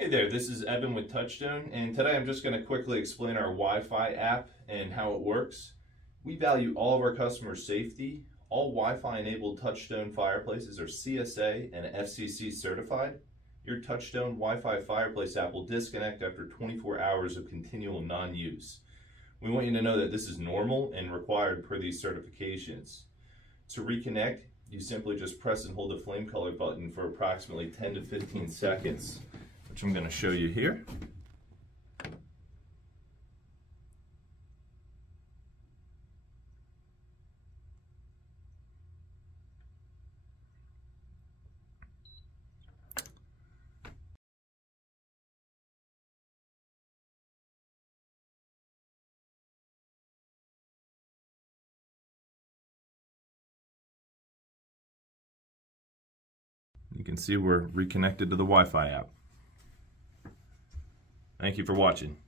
Hey there, this is Evan with Touchstone, and today I'm just going to quickly explain our Wi-Fi app and how it works. We value all of our customers' safety. All Wi-Fi enabled Touchstone fireplaces are CSA and FCC certified. Your Touchstone Wi-Fi fireplace app will disconnect after 24 hours of continual non-use. We want you to know that this is normal and required per these certifications. To reconnect, you simply just press and hold the flame color button for approximately 10 to 15 seconds. Which I'm going to show you here. You can see we're reconnected to the Wi-Fi app. Thank you for watching.